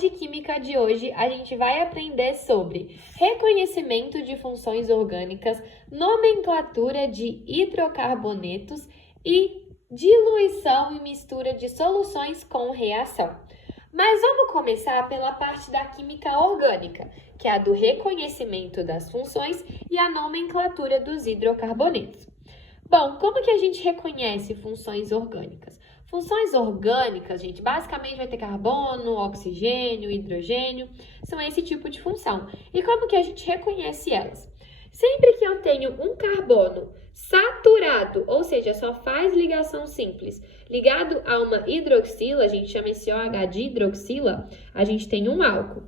de química de hoje, a gente vai aprender sobre reconhecimento de funções orgânicas, nomenclatura de hidrocarbonetos e diluição e mistura de soluções com reação. Mas vamos começar pela parte da química orgânica, que é a do reconhecimento das funções e a nomenclatura dos hidrocarbonetos. Bom, como que a gente reconhece funções orgânicas? Funções orgânicas, gente, basicamente vai ter carbono, oxigênio, hidrogênio, são esse tipo de função. E como que a gente reconhece elas? Sempre que eu tenho um carbono saturado, ou seja, só faz ligação simples, ligado a uma hidroxila, a gente chama esse OH de hidroxila, a gente tem um álcool.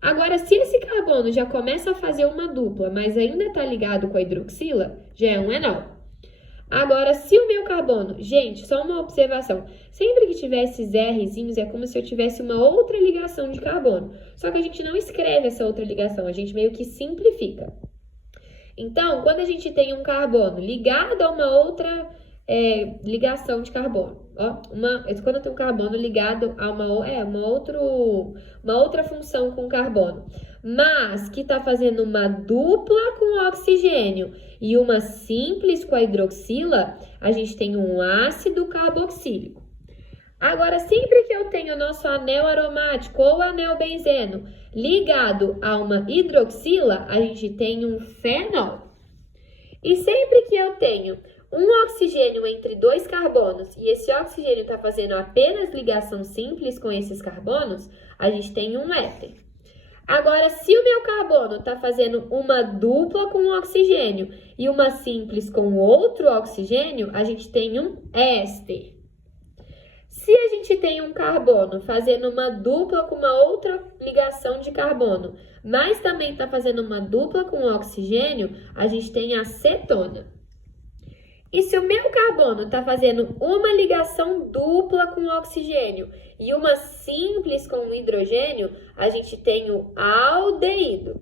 Agora, se esse carbono já começa a fazer uma dupla, mas ainda está ligado com a hidroxila, já é um enol. Agora, se o meu carbono... Gente, só uma observação. Sempre que tiver esses Rzinhos, é como se eu tivesse uma outra ligação de carbono. Só que a gente não escreve essa outra ligação, a gente meio que simplifica. Então, quando a gente tem um carbono ligado a uma outra ligação de carbono, ó, quando eu tenho um carbono ligado a uma outra função com carbono, mas que está fazendo uma dupla com o oxigênio e uma simples com a hidroxila, a gente tem um ácido carboxílico. Agora, sempre que eu tenho o nosso anel aromático ou anel benzeno ligado a uma hidroxila, a gente tem um fenol. E sempre que eu tenho um oxigênio entre dois carbonos e esse oxigênio está fazendo apenas ligação simples com esses carbonos, a gente tem um éter. Agora, se o meu carbono está fazendo uma dupla com o oxigênio e uma simples com outro oxigênio, a gente tem um éster. Se a gente tem um carbono fazendo uma dupla com uma outra ligação de carbono, mas também está fazendo uma dupla com oxigênio, a gente tem acetona. E se o meu carbono está fazendo uma ligação dupla com oxigênio e uma simples com hidrogênio, a gente tem o aldeído.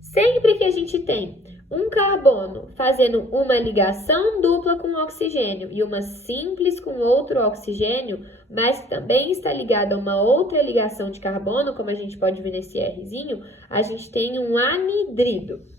Sempre que a gente tem um carbono fazendo uma ligação dupla com oxigênio e uma simples com outro oxigênio, mas também está ligado a uma outra ligação de carbono, como a gente pode ver nesse Rzinho, a gente tem um anidrido.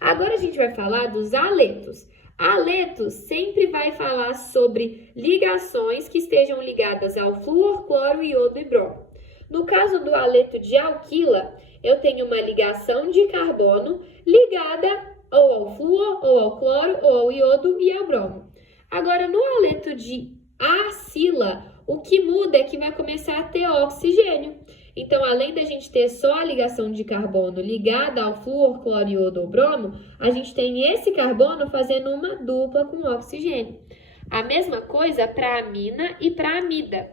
Agora a gente vai falar dos aletos. Aletos sempre vai falar sobre ligações que estejam ligadas ao flúor, cloro, iodo e bromo. No caso do aleto de alquila, eu tenho uma ligação de carbono ligada ou ao flúor, ou ao cloro, ou ao iodo e ao bromo. Agora, no aleto de acila, o que muda é que vai começar a ter oxigênio. Então, além da gente ter só a ligação de carbono ligada ao flúor, cloro, iodo ou bromo, a gente tem esse carbono fazendo uma dupla com oxigênio. A mesma coisa para a amina e para a amida.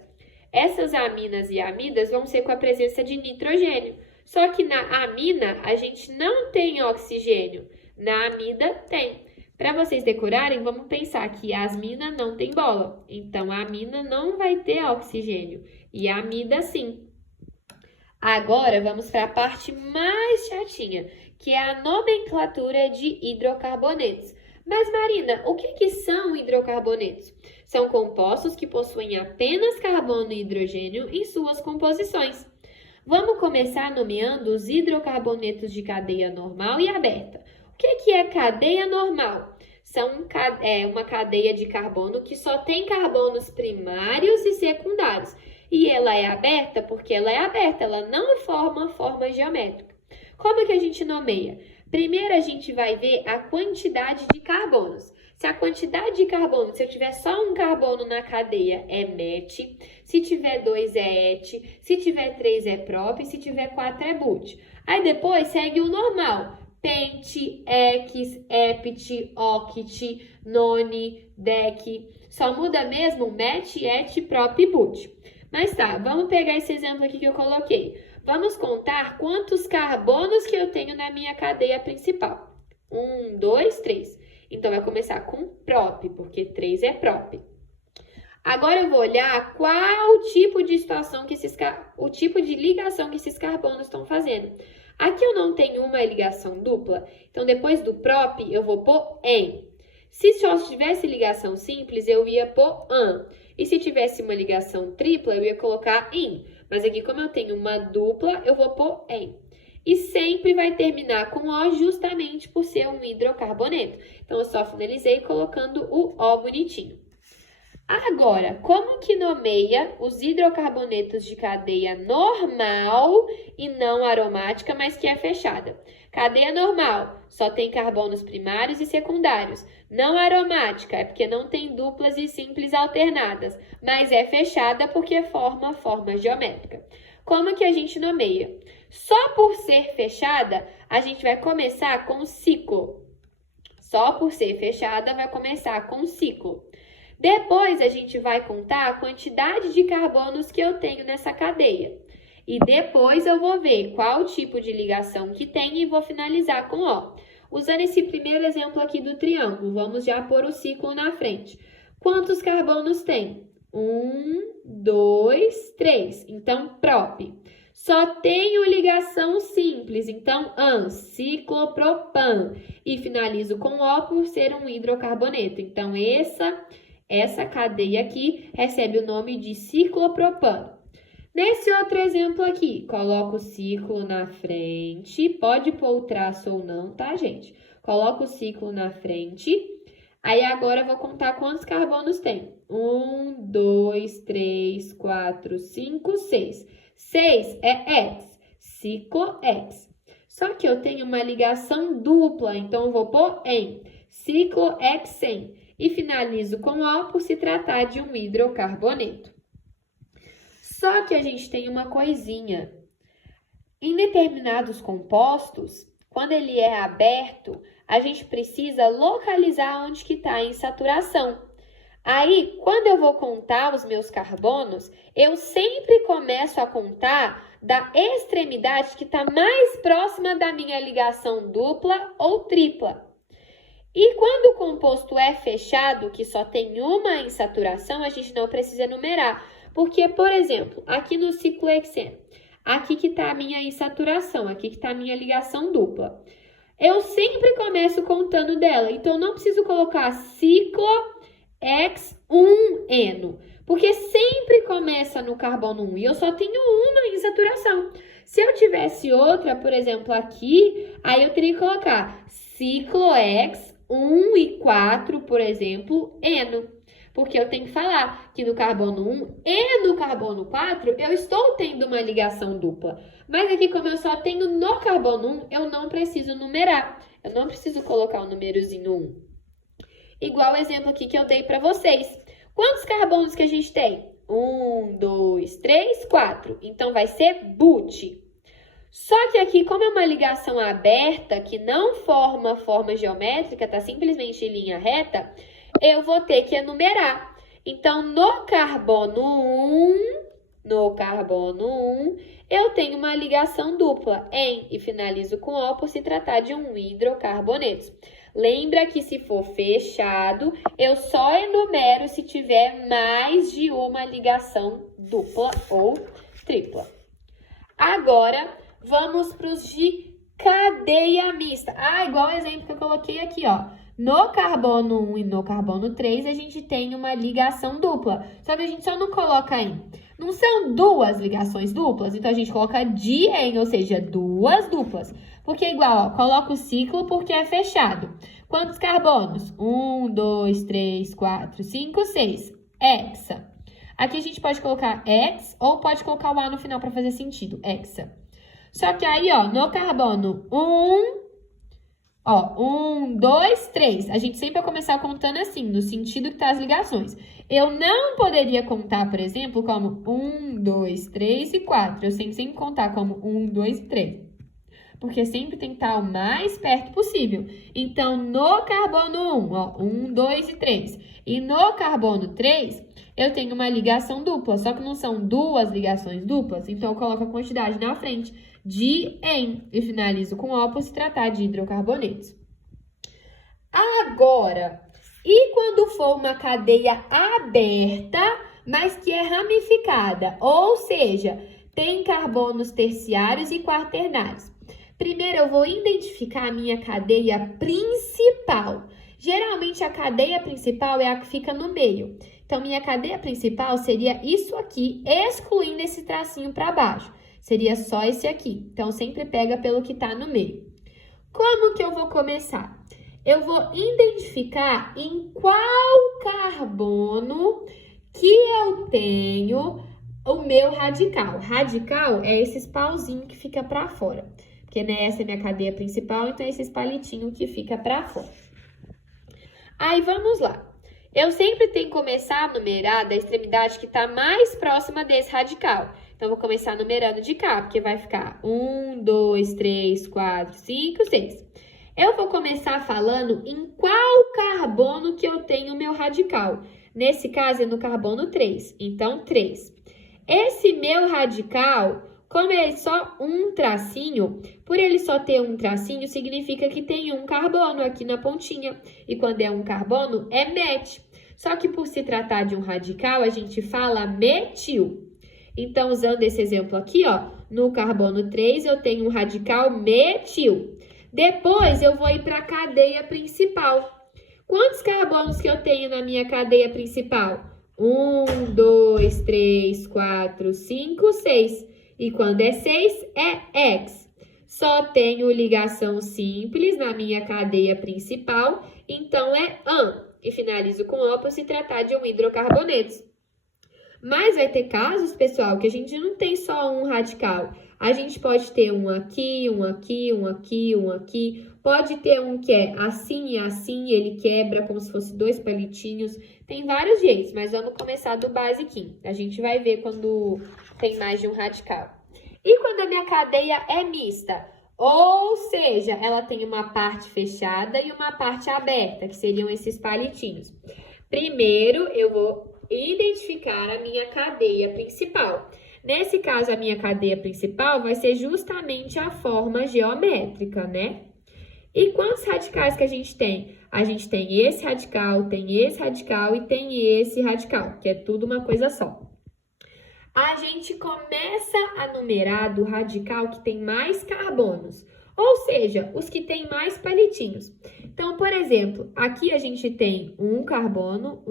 Essas aminas e amidas vão ser com a presença de nitrogênio. Só que na amina, a gente não tem oxigênio. Na amida, tem. Para vocês decorarem, vamos pensar que a asmina não tem bola. Então, a amina não vai ter oxigênio. E a amida, sim. Agora, vamos para a parte mais chatinha, que é a nomenclatura de hidrocarbonetos. Mas, Marina, o que são hidrocarbonetos? São compostos que possuem apenas carbono e hidrogênio em suas composições. Vamos começar nomeando os hidrocarbonetos de cadeia normal e aberta. O que é cadeia normal? São uma cadeia de carbono que só tem carbonos primários e secundários. E ela é aberta porque ela é aberta, ela não forma forma geométrica. Como que a gente nomeia? Primeiro a gente vai ver a quantidade de carbonos. Se a quantidade de carbono, se eu tiver só um carbono na cadeia, é met. Se tiver 2 é et. Se tiver 3 é prop. Se tiver 4 é but. Aí depois segue o normal. Pente, ex, ept, oct, none, dec. Só muda mesmo met, et, prop e but. Mas tá, vamos pegar esse exemplo aqui que eu coloquei. Vamos contar quantos carbonos que eu tenho na minha cadeia principal. 1, 2, 3. Então, vai começar com prop, porque 3 é prop. Agora, eu vou olhar qual o tipo de situação que o tipo de ligação que esses carbonos estão fazendo. Aqui eu não tenho uma ligação dupla, então depois do prop eu vou pôr em. Se só tivesse ligação simples, eu ia pôr an. E se tivesse uma ligação tripla, eu ia colocar in. Mas aqui, como eu tenho uma dupla, eu vou pôr em. E sempre vai terminar com O justamente por ser um hidrocarboneto. Então, eu só finalizei colocando o O bonitinho. Agora, como que nomeia os hidrocarbonetos de cadeia normal e não aromática, mas que é fechada? Cadeia normal, só tem carbonos primários e secundários. Não aromática, é porque não tem duplas e simples alternadas, mas é fechada porque forma forma geométrica. Como que a gente nomeia? Só por ser fechada, a gente vai começar com ciclo. Só por ser fechada, vai começar com ciclo. Depois, a gente vai contar a quantidade de carbonos que eu tenho nessa cadeia. E depois, eu vou ver qual tipo de ligação que tem e vou finalizar com O. Usando esse primeiro exemplo aqui do triângulo, vamos já pôr o ciclo na frente. Quantos carbonos tem? 1, 2, 3. Então, prop. Só tenho ligação simples, então AN, ciclopropan. E finalizo com O por ser um hidrocarboneto. Então, essa cadeia aqui recebe o nome de ciclopropano. Nesse outro exemplo aqui, coloco o ciclo na frente. Pode pôr o traço ou não, tá, gente? Coloco o ciclo na frente. Aí, agora, eu vou contar quantos carbonos tem. 1, 2, 3, 4, 5, 6. 6 é X, ciclo-X. Só que eu tenho uma ligação dupla, então eu vou pôr em ciclohexen e finalizo com O por se tratar de um hidrocarboneto. Só que a gente tem uma coisinha. Em determinados compostos, quando ele é aberto, a gente precisa localizar onde que está a insaturação. Aí, quando eu vou contar os meus carbonos, eu sempre começo a contar da extremidade que está mais próxima da minha ligação dupla ou tripla. E quando o composto é fechado, que só tem uma insaturação, a gente não precisa numerar. Porque, por exemplo, aqui no ciclohexeno, aqui que está a minha insaturação, aqui que está a minha ligação dupla. Eu sempre começo contando dela, então não preciso colocar ciclo-X1-eno, porque sempre começa no carbono 1 e eu só tenho uma insaturação. Se eu tivesse outra, por exemplo, aqui, aí eu teria que colocar ciclo-X1 e 4, por exemplo, eno. Porque eu tenho que falar que no carbono 1 e no carbono 4 eu estou tendo uma ligação dupla. Mas aqui, como eu só tenho no carbono 1, eu não preciso numerar. Eu não preciso colocar o númerozinho 1. Igual o exemplo aqui que eu dei para vocês. Quantos carbonos que a gente tem? 1, 2, 3, 4. Então, vai ser but. Só que aqui, como é uma ligação aberta, que não forma forma geométrica, está simplesmente em linha reta, eu vou ter que enumerar. Então, no carbono 1, eu tenho uma ligação dupla, em, e finalizo com O por se tratar de um hidrocarboneto. Lembra que se for fechado, eu só enumero se tiver mais de uma ligação dupla ou tripla. Agora, vamos para os de cadeia mista. Igual o exemplo que eu coloquei aqui, ó. No carbono 1 e no carbono 3, a gente tem uma ligação dupla. Só que a gente só não coloca em. Não são duas ligações duplas, então a gente coloca de em, ou seja, duas duplas. Porque é igual, ó, coloca o ciclo porque é fechado. Quantos carbonos? 1, 2, 3, 4, 5, 6. Hexa. Aqui a gente pode colocar X ou pode colocar o A no final para fazer sentido. Hexa. Só que aí, ó, no carbono 1, 2, 3. A gente sempre vai começar contando assim, no sentido que tá as ligações. Eu não poderia contar, por exemplo, como 1, 2, 3 e 4. Eu sempre contar como 1, 2 e 3. Porque sempre tem que estar o mais perto possível. Então, no carbono 1, ó, 1, 2 e 3. E no carbono 3, eu tenho uma ligação dupla. Só que não são duas ligações duplas. Então, eu coloco a quantidade na frente. De em, e finalizo com O por se tratar de hidrocarbonetos. Agora, e quando for uma cadeia aberta, mas que é ramificada, ou seja, tem carbonos terciários e quaternários? Primeiro, eu vou identificar a minha cadeia principal. Geralmente, a cadeia principal é a que fica no meio, Então, minha cadeia principal seria isso aqui, excluindo esse tracinho para baixo. Seria só esse aqui. Então, sempre pega pelo que está no meio. Como que eu vou começar? Eu vou identificar em qual carbono que eu tenho o meu radical. Radical é esses pauzinhos que fica para fora. Porque né, essa é a minha cadeia principal, então é esses palitinhos que fica para fora. Aí, vamos lá. Eu sempre tenho que começar a numerar da extremidade que está mais próxima desse radical. Então, vou começar numerando de cá, porque vai ficar 1, 2, 3, 4, 5, 6. Eu vou começar falando em qual carbono que eu tenho o meu radical. Nesse caso, é no carbono 3. Então, 3. Esse meu radical, como é só um tracinho, por ele só ter um tracinho, significa que tem um carbono aqui na pontinha. E quando é um carbono, é met. Só que por se tratar de um radical, a gente fala metil. Então, usando esse exemplo aqui, ó, no carbono 3, eu tenho um radical metil. Depois, eu vou ir para a cadeia principal. Quantos carbonos que eu tenho na minha cadeia principal? 1, 2, 3, 4, 5, 6. E quando é 6, é X. Só tenho ligação simples na minha cadeia principal, então é AN. E finalizo com O por se tratar de um hidrocarboneto. Mas vai ter casos, pessoal, que a gente não tem só um radical. A gente pode ter um aqui, um aqui, um aqui, um aqui. Pode ter um que é assim e assim, ele quebra como se fosse 2 palitinhos. Tem vários jeitos, mas vamos começar do basiquinho. A gente vai ver quando tem mais de um radical. E quando a minha cadeia é mista? Ou seja, ela tem uma parte fechada e uma parte aberta, que seriam esses palitinhos. Primeiro, eu vou identificar a minha cadeia principal. Nesse caso, a minha cadeia principal vai ser justamente a forma geométrica, né? E quantos radicais que a gente tem? A gente tem esse radical, tem esse radical e tem esse radical, que é tudo uma coisa só. A gente começa a numerar do radical que tem mais carbonos, ou seja, os que têm mais palitinhos. Então, por exemplo, aqui a gente tem um carbono,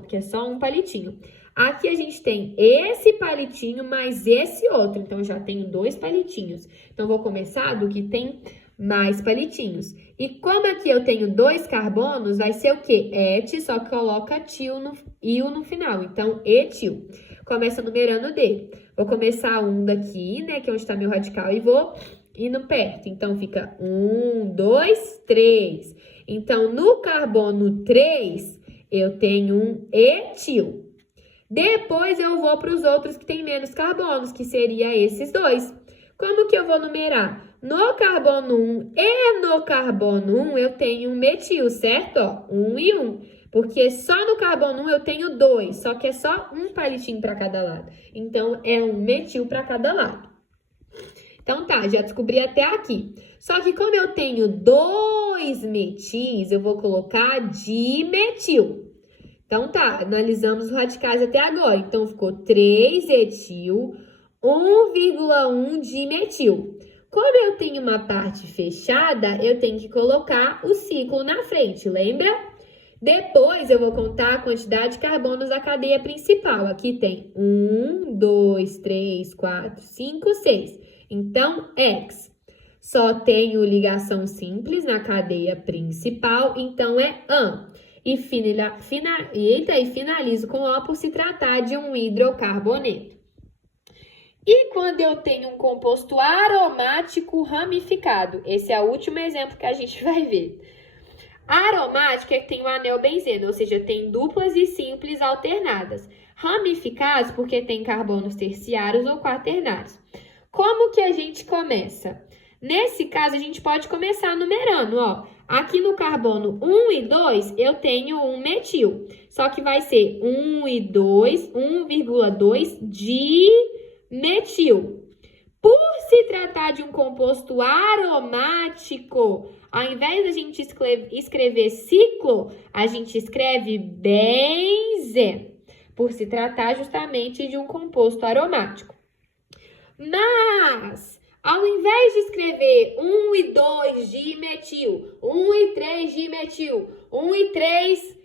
porque é só um palitinho. Aqui a gente tem esse palitinho mais esse outro, então eu já tenho 2 palitinhos. Então, vou começar do que tem mais palitinhos. E como aqui eu tenho 2 carbonos, vai ser o quê? Et, só que coloca il no final, então etil. Começa numerando D. Vou começar um daqui, né, que é onde está meu radical, e vou indo perto. Então, fica 1, 2, 3. Então, no carbono 3, eu tenho um etil. Depois, eu vou para os outros que têm menos carbonos, que seria esses 2. Como que eu vou numerar? No carbono 1 e no carbono 1, eu tenho um metil, certo? Ó, 1 e 1. Porque só no carbono 1 eu tenho 2, só que é só um palitinho para cada lado. Então, é um metil para cada lado. Então, tá, já descobri até aqui. Só que como eu tenho 2 metis, eu vou colocar dimetil. Então, tá, analisamos os radicais até agora. Então, ficou 3 etil, 1,1 dimetil. Como eu tenho uma parte fechada, eu tenho que colocar o ciclo na frente, lembra? Depois, eu vou contar a quantidade de carbonos da cadeia principal. Aqui tem 1, 2, 3, 4, 5, 6. Então, X. Só tenho ligação simples na cadeia principal, então é AN. E finalizo com O por se tratar de um hidrocarboneto. E quando eu tenho um composto aromático ramificado? Esse é o último exemplo que a gente vai ver. A aromática é que tem o anel benzeno, ou seja, tem duplas e simples alternadas. Ramificados porque tem carbonos terciários ou quaternários. Como que a gente começa? Nesse caso, a gente pode começar numerando, ó. Aqui no carbono 1 e 2, eu tenho um metil. Só que vai ser 1 e 2, 1,2 dimetil. Por se tratar de um composto aromático, ao invés da gente escrever ciclo, a gente escreve benzeno, por se tratar justamente de um composto aromático. Mas, ao invés de escrever 1 e 2 dimetil, 1 e 3 dimetil, 1 e 3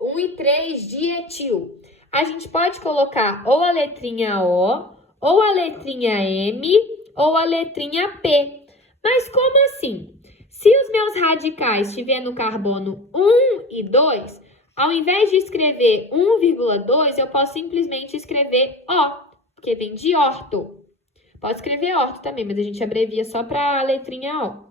1 e 3 de etil. A gente pode colocar ou a letrinha O, ou a letrinha M, ou a letrinha P. Mas como assim? Se os meus radicais estiverem no carbono 1 e 2, ao invés de escrever 1,2, eu posso simplesmente escrever O, porque vem de orto. Pode escrever orto também, mas a gente abrevia só para a letrinha O.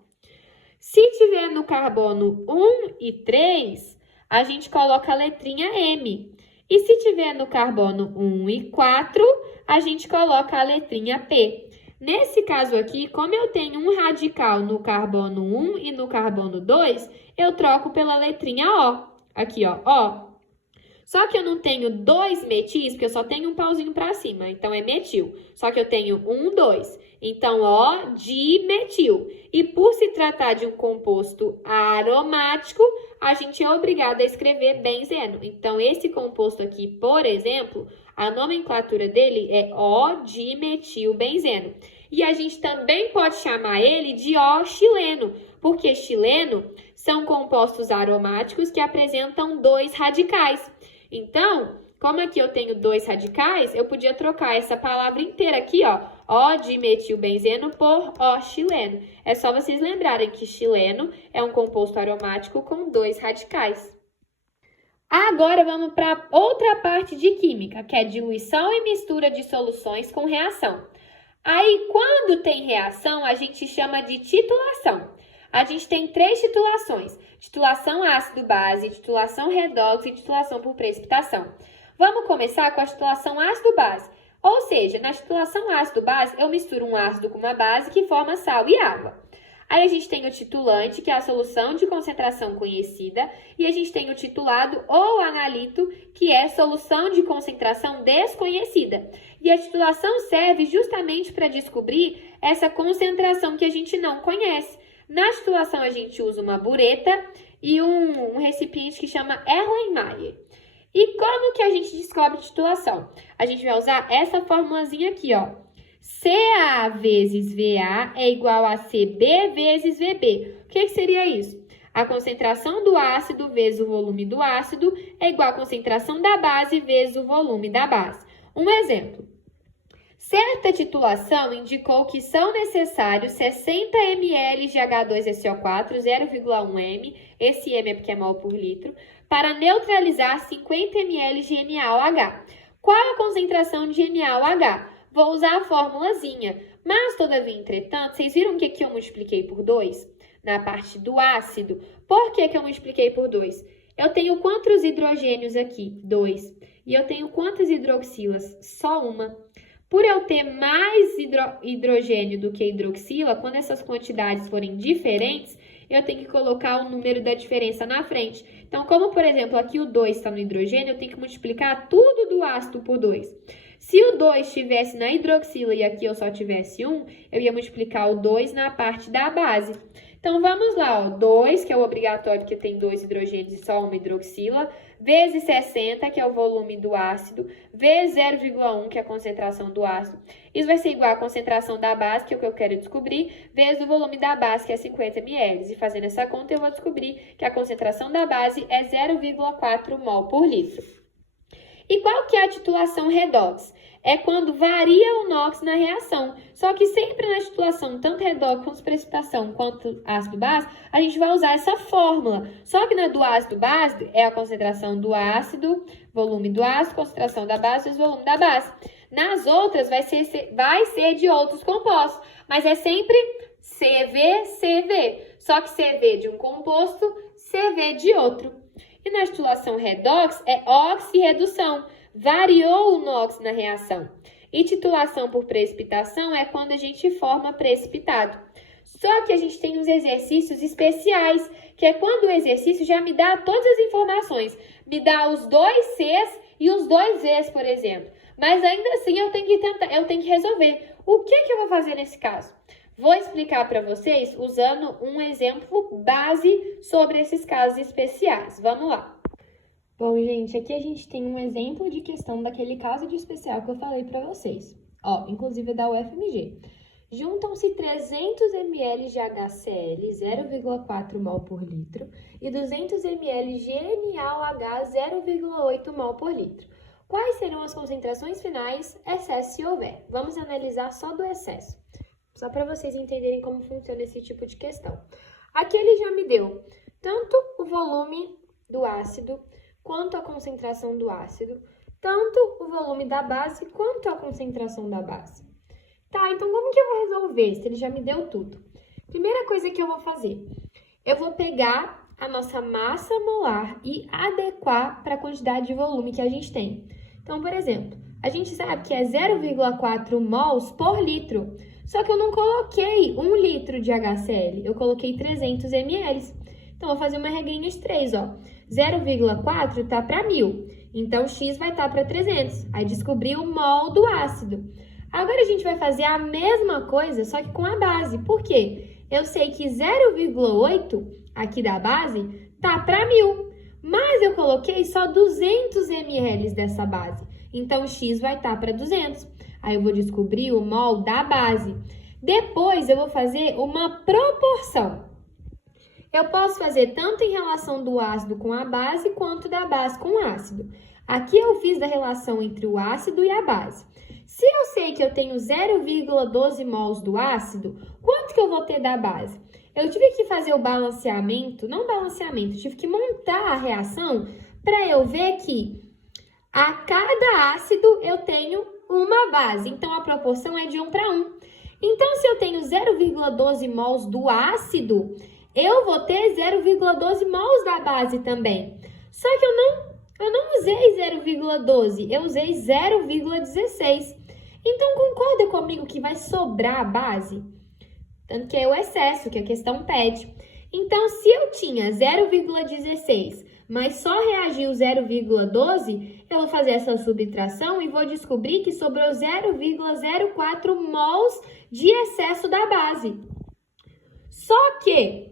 Se tiver no carbono 1 e 3, a gente coloca a letrinha M. E se tiver no carbono 1 e 4, a gente coloca a letrinha P. Nesse caso aqui, como eu tenho um radical no carbono 1 e no carbono 2, eu troco pela letrinha O. Aqui, ó, O. Só que eu não tenho dois metis, porque eu só tenho um pauzinho para cima, então é metil. Só que eu tenho 1, 2. Então, O, dimetil. E por se tratar de um composto aromático, a gente é obrigado a escrever benzeno. Então, esse composto aqui, por exemplo, a nomenclatura dele é O-dimetilbenzeno. E a gente também pode chamar ele de O-xileno, porque xileno são compostos aromáticos que apresentam dois radicais. Então, como aqui eu tenho dois radicais, eu podia trocar essa palavra inteira aqui, ó, O-dimetilbenzeno por O-xileno. É só vocês lembrarem que xileno é um composto aromático com dois radicais. Agora vamos para outra parte de química, que é diluição e mistura de soluções com reação. Aí, quando tem reação, a gente chama de titulação. A gente tem três titulações: titulação ácido-base, titulação redox e titulação por precipitação. Vamos começar com a titulação ácido-base. Ou seja, na titulação ácido-base, eu misturo um ácido com uma base que forma sal e água. Aí a gente tem o titulante, que é a solução de concentração conhecida, e a gente tem o titulado ou analito, que é solução de concentração desconhecida. E a titulação serve justamente para descobrir essa concentração que a gente não conhece. Na titulação, a gente usa uma bureta e um recipiente que chama Erlenmeyer. E como que a gente descobre titulação? A gente vai usar essa formulazinha aqui, ó. CA vezes VA é igual a CB vezes VB. O que seria isso? A concentração do ácido vezes o volume do ácido é igual à concentração da base vezes o volume da base. Um exemplo. Certa titulação indicou que são necessários 60 ml de H2SO4, 0,1 m, esse m é porque é mol por litro, para neutralizar 50 ml de NaOH. Qual a concentração de NaOH? Vou usar a formulazinha, mas todavia, entretanto, vocês viram que aqui eu multipliquei por 2? Na parte do ácido. Por que eu multipliquei por 2? Eu tenho quantos hidrogênios aqui? 2. E eu tenho quantas hidroxilas? Só uma. Por eu ter mais hidrogênio do que hidroxila, quando essas quantidades forem diferentes, eu tenho que colocar o número da diferença na frente. Então, como, por exemplo, aqui o 2 está no hidrogênio, eu tenho que multiplicar tudo do ácido por 2. Se o 2 estivesse na hidroxila e aqui eu só tivesse 1, eu ia multiplicar o 2 na parte da base. Então, vamos lá, ó, 2, que é o obrigatório, porque tem 2 hidrogênios e só uma hidroxila, vezes 60, que é o volume do ácido, vezes 0,1, que é a concentração do ácido. Isso vai ser igual à concentração da base, que é o que eu quero descobrir, vezes o volume da base, que é 50 ml. E fazendo essa conta, eu vou descobrir que a concentração da base é 0,4 mol por litro. E qual que é a titulação redox? É quando varia o NOx na reação. Só que sempre na titulação, tanto redox quanto precipitação, quanto ácido-base, a gente vai usar essa fórmula. Só que na do ácido-base é a concentração do ácido, volume do ácido, concentração da base vezes volume da base. Nas outras vai ser de outros compostos, mas é sempre CV, CV. Só que CV de um composto, CV de outro. E na titulação redox é oxirredução. Variou o NOx na reação. E titulação por precipitação é quando a gente forma precipitado. Só que a gente tem uns exercícios especiais, que é quando o exercício já me dá todas as informações. Me dá os 2 Cs e os 2 Vs, por exemplo. Mas ainda assim eu tenho que resolver. O que eu vou fazer nesse caso? Vou explicar para vocês usando um exemplo base sobre esses casos especiais. Vamos lá. Bom, gente, aqui a gente tem um exemplo de questão daquele caso de especial que eu falei para vocês. Ó, inclusive é da UFMG. Juntam-se 300 ml de HCl, 0,4 mol por litro, e 200 ml de NaOH, 0,8 mol por litro. Quais serão as concentrações finais, excesso se houver? Vamos analisar só do excesso, só para vocês entenderem como funciona esse tipo de questão. Aqui ele já me deu tanto o volume do ácido, quanto a concentração do ácido, tanto o volume da base, quanto a concentração da base. Tá, então como que eu vou resolver se ele já me deu tudo? Primeira coisa que eu vou fazer, eu vou pegar a nossa massa molar e adequar para a quantidade de volume que a gente tem. Então, por exemplo, a gente sabe que é 0,4 mols por litro, só que eu não coloquei 1 litro de HCl, eu coloquei 300 ml. Então, eu vou fazer uma regrinha de 3, ó. 0,4 tá para 1000, então X vai estar para 300. Aí descobri o mol do ácido. Agora a gente vai fazer a mesma coisa, só que com a base. Por quê? Eu sei que 0,8 aqui da base tá para 1000, mas eu coloquei só 200 ml dessa base. Então, X vai estar para 200. Aí eu vou descobrir o mol da base. Depois eu vou fazer uma proporção. Eu posso fazer tanto em relação do ácido com a base, quanto da base com o ácido. Aqui eu fiz da relação entre o ácido e a base. Se eu sei que eu tenho 0,12 mols do ácido, quanto que eu vou ter da base? Eu tive que fazer o balanceamento, não balanceamento, tive que montar a reação para eu ver que a cada ácido eu tenho uma base. Então, a proporção é de 1 para 1. Então, se eu tenho 0,12 mols do ácido, eu vou ter 0,12 mols da base também. Só que eu não usei 0,12, eu usei 0,16. Então, concorda comigo que vai sobrar a base? Tanto que é o excesso que a questão pede. Então, se eu tinha 0,16, mas só reagiu 0,12, eu vou fazer essa subtração e vou descobrir que sobrou 0,04 mols de excesso da base. Só que,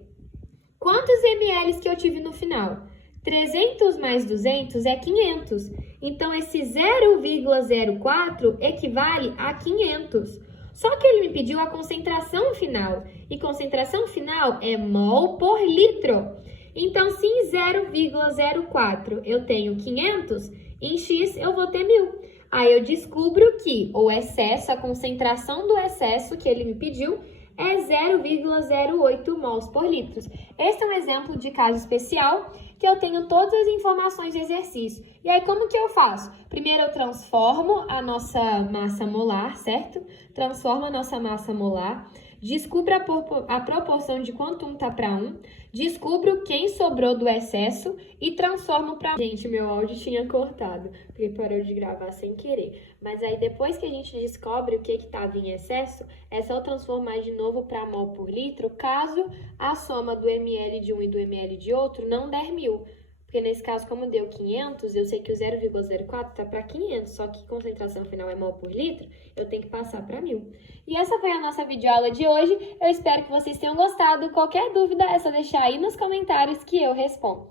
quantos ml que eu tive no final? 300 mais 200 é 500. Então, esse 0,04 equivale a 500. Só que ele me pediu a concentração final. E concentração final é mol por litro. Então, se em 0,04 eu tenho 500, em X eu vou ter 1000. Aí eu descubro que o excesso, a concentração do excesso que ele me pediu é 0,08 mols por litro. Esse é um exemplo de caso especial que eu tenho todas as informações do exercício. E aí, como que eu faço? Primeiro, eu transformo a nossa massa molar, certo? Transformo a nossa massa molar, descubro a proporção de quanto 1 tá para 1, descubro quem sobrou do excesso e transformo para... Gente, meu áudio tinha cortado, porque parou de gravar sem querer. Mas aí, depois que a gente descobre o que estava em excesso, é só transformar de novo para mol por litro, caso a soma do ml de um e do ml de outro não der 1000. Porque nesse caso, como deu 500, eu sei que o 0,04 está para 500, só que concentração final é mol por litro, eu tenho que passar para 1000. E essa foi a nossa videoaula de hoje. Eu espero que vocês tenham gostado. Qualquer dúvida é só deixar aí nos comentários que eu respondo.